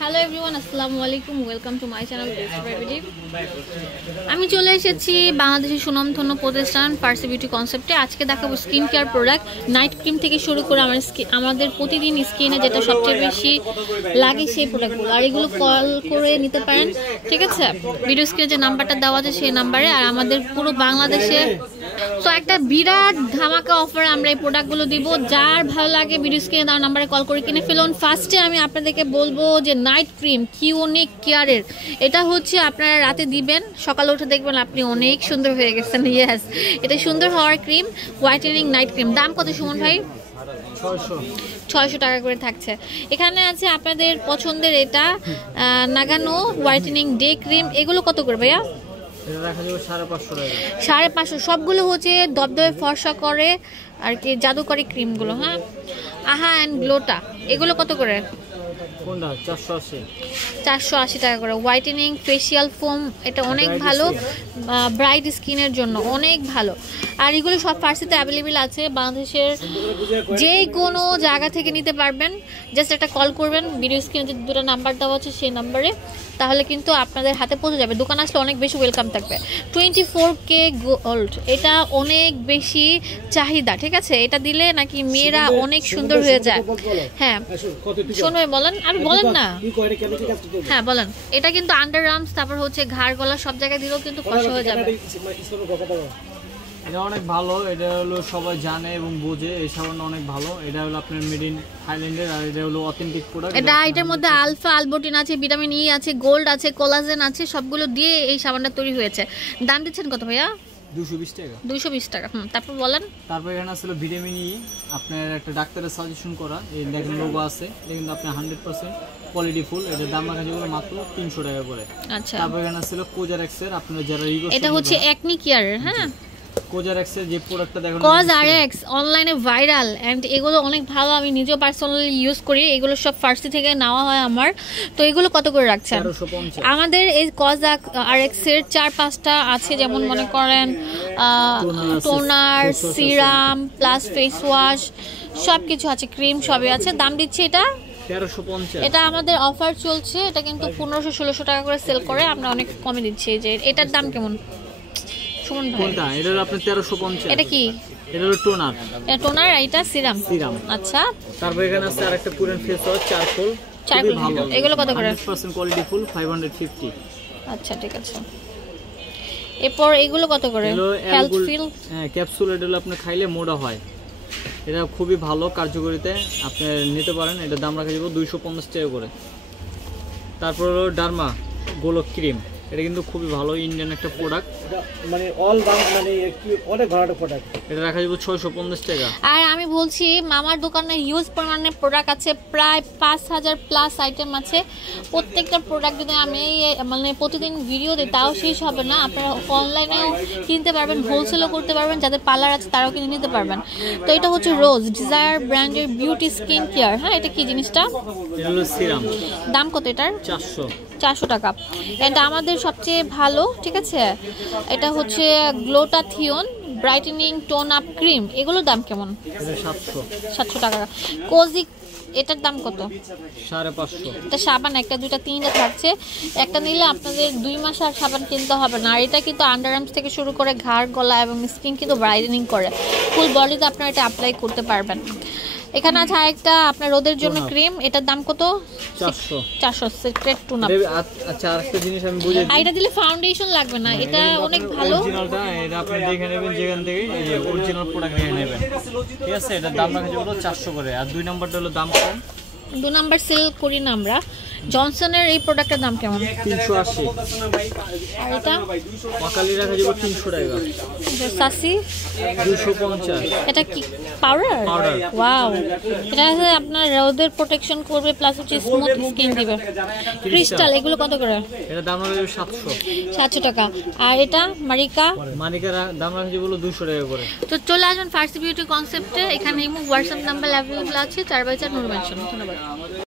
Hello everyone, আসসালামু আলাইকুম। Welcome to my channel best প্রাইভেটি। আমি চলে এসেছি বাংলাদেশের সুনামধন্য প্রতিষ্ঠান ফার্সি বিউটি কনসেপ্টে। আজকে দেখাবো skin care product, night cream থেকে শুরু করে আমাদের প্রতিদিন স্কিনে যেটা সবচেয়ে বেশি লাগে সেই প্রোডাক্টগুলো। আর এগুলো কল করে নিতে পারেন, ঠিক আছে? ভিডিও স্ক্রিনে যে নাম্বারটা দেওয়া আছে সেই নাম্বারে। আর আমাদের পুরো বাংলাদেশে তো একটা বিরাট ধামাকা অফার আমরা এই প্রোডাক্টগুলো দিব। যার ভালো লাগে ভিডিও স্ক্রিনে দেওয়া নাম্বারে কল করে কিনে ফেলুন। ফার্স্টে আমি আপনাদেরকে বলবো যে নাইট ক্রিম কিউনিক কেয়ারের, এটা হচ্ছে আপনারা রাতে দিবেন, সকালে উঠে দেখবেন আপনি অনেক সুন্দর হয়ে গেছেন। ইয়েস, এটা সুন্দর হওয়ার ক্রিম, হোয়াইটেনিং নাইট ক্রিম। দাম কত সুমন ভাই? 600 টাকা করে থাকছে। এখানে আছে আপনাদের পছন্দের এটা নাগানো হোয়াইটেনিং ডে ক্রিম। এগুলো কত করে ভাইয়া? 550 সবগুলো হচ্ছে দবদবে ফর্সা করে আর কি জাদুকরি ক্রিমগুলো। হ্যাঁ, আহা অ্যান্ড গ্লোটা, এগুলো কত করে? 480 টাকা করে। হোয়াইটেনিং ফেসিয়াল ফোম, এটা অনেক ভালো, ব্রাইট স্কিনের জন্য অনেক ভালো। আর এগুলো সব ফার্সিতে অ্যাভেলেবেল আছে, বাংলাদেশের যে কোনো জায়গা থেকে নিতে পারবেন। জাস্ট একটা কল করবেন, ভিডিও স্ক্রিনে যে দুটো নাম্বার দেওয়া আছে সেই নাম্বারে, তাহলে কিন্তু আপনাদের হাতে পৌঁছে যাবে। দোকান আসলে অনেক বেশি ওয়েলকাম থাকবে। 24K গোল্ড, এটা অনেক বেশি চাহিদা, ঠিক আছে? এটা দিলে নাকি মেয়েরা অনেক সুন্দর হয়ে যায়। হ্যাঁ শোনো, বলেন, আমি বলেন না। হ্যাঁ বলেন। এটা কিন্তু আন্ডার আর্মস, তারপর হচ্ছে ঘাড় গলা সব জায়গায় দিলেও কিন্তু ফর্সা হয়ে যাবে। এটা অনেক ভালো, এটা হলো সবাই জানে এবং বোঝে। এই সাবানটা অনেক ভালো। এটা হলো আপনার মেড ইন থাইল্যান্ডের, আর এটা হলো অথেন্টিক প্রোডাক্ট। এটার মধ্যে আলফা আলবোটিন আছে, ভিটামিন ই আছে, গোল্ড আছে, কোলাজেন আছে, সবগুলো দিয়ে এই সাবানটা তৈরি হয়েছে। দাম দিচ্ছেন কত ভাইয়া? 220 টাকা। 220 টাকা। তারপর বলেন। তারপর এখানে আসলে ভিটামিন ই, আপনার একটা ডাক্তারের সাজেশন করা, এই দেখেন লোগো আছে, এটা কিন্তু আপনার 100% কোয়ালিটি ফুল। এটার দাম রাখা যাবে মাত্র 300 টাকা করে। আচ্ছা। তারপর এখানে আসলে কোজারেক্সের, আপনারা যারা এটা হচ্ছে একনি কেয়ারের। হ্যাঁ, কোজারেক্সের যে প্রোডাক্টটা দেখেন, কোজারেক্স অনলাইনে ভাইরাল এন্ড এগুলো অনেক ভালো। আমি নিজেও পার্সোনালি ইউজ করি। এগুলো সব ফার্সি থেকে নেওয়া হয় আমার। তো এগুলো কত করে রাখছেন? 1350। আমাদের এই কোজারেক্স এর 4-5টা আছে, যেমন মনে করেন toner, serum plus face wash, সবকিছু আছে, ক্রিম সবই আছে। দাম দিচ্ছে এটা 1350। এটা আমাদের অফার চলছে। এটা কিন্তু 1500-1600 টাকা করে সেল করে, আমরা অনেক কমে দিচ্ছি। যে এটার দাম কেমন সুমন ভাই? কোনটা? এটা হলো আপনার 1350। এটা কি? এটা হলো টোনার। এটা টোনার, এটা সিরাম। আচ্ছা। তারপর এখানে আছে আরেকটা পুরান ফেস ওয়াশ, চারকোল। ভালো। এগুলো কত করে? 100% কোয়ালিটি ফুল, 550। আচ্ছা ঠিক আছে। এরপর এগুলো কত করে? হেলথ ফিল, হ্যাঁ ক্যাপসুল। এটা হলো আপনি খাইলে মোটা হয়, এটা খুবই ভালো কার্যকারিতা, আপনি নিতে পারেন। এটার দাম রাখা যাবে 250 টাকা করে। তারপর হলো ডার্মা গোলক ক্রিম, এটা কিন্তু খুবই ভালো ইন্ডিয়ান একটা প্রোডাক্ট, মানে অল মানে অনেক ভালো একটা প্রোডাক্ট। এটা রাখা যাবে 650 টাকা। আর আমি বলছি মামার দোকানে হিউজ পরিমাণে প্রোডাক্ট আছে, প্রায় 5000 প্লাস আইটেম আছে। প্রত্যেকটা প্রোডাক্ট যদি আমি মানে প্রতিদিন ভিডিও দিই তাও শেষ হবে না। আপনারা অনলাইনেও কিনতে পারবেন, হোলসেলও করতে পারবেন, যাদের পার্লার আছে তারাও কিনে নিতে পারবেন। তো এটা হচ্ছে রোজ ডিজায়ার ব্র্যান্ডের বিউটি স্কিন কেয়ার। হ্যাঁ, এটা কি জিনিসটা? এটা হলো সিরাম। দাম কত এটার? 400 টাকা। এটা আমাদের সবচেয়ে ভালো, ঠিক আছে? এটা হচ্ছে গ্লোটাথিয়ন ব্রাইটেনিং টোন আপ ক্রিম। এগুলোর দাম কেমন? 700 টাকা। কোজিক, এটার দাম কত? 550। এটা সাবান, একটা দুইটা তিনটা থাকছে। একটা নিলে আপনাদের 2 মাস আর সাবান কিনতে হবে না। আর এটা কিন্তু আন্ডার আর্মস থেকে শুরু করে ঘাড় গলা এবং স্কিন কিন্তু ব্রাইটেনিং করে। ফুল বডিতে আপনারা এটা অ্যাপ্লাই করতে পারবেন। এখানে আছে আরেকটা আপনার রোদের জন্য ক্রিম। এটার দাম কত? 400 সিক্রেট টুন আপ। আচ্ছা আরেকটা জিনিস আমি বুঝিয়ে দিই, এটা দিলে ফাউন্ডেশন লাগবে না, এটা অনেক ভালো। অরিজিনালটা এটা আপনি দেখে নেবেন, যেখান থেকে এই যে অরিজিনাল প্রোডাক্ট নিয়ে নেবেন, ঠিক আছে? এটার দাম রাখা যাবে 400 করে। আর 2 নম্বরটা হলো দাম কম, 2 নাম্বার সেল করি না আমরা। জনসনের এই প্রোডাক্টের দাম কেমন? 380। আর এটা মাকালি রাখা যাবে 300 টাকা। সাসি 250। এটা কি পাউডার? ওয়াও, এটা আছে আপনার রোদের প্রোটেকশন করবে প্লাস হচ্ছে স্মুথ স্কিন দিবে। ক্রিস্টাল, এগুলো কত করে? এটা দাম রাখা যাবে 700 টাকা। আর এটা মারিকার দাম রাখা যাবে 200 টাকা করে। তো চলে আসুন ফার্সি বিউটি কনসেপ্টে। এখানে হোয়াটসঅ্যাপ নাম্বার অ্যাভেলেবল আছে, 4x4 নূর মেনশন। ধন্যবাদ।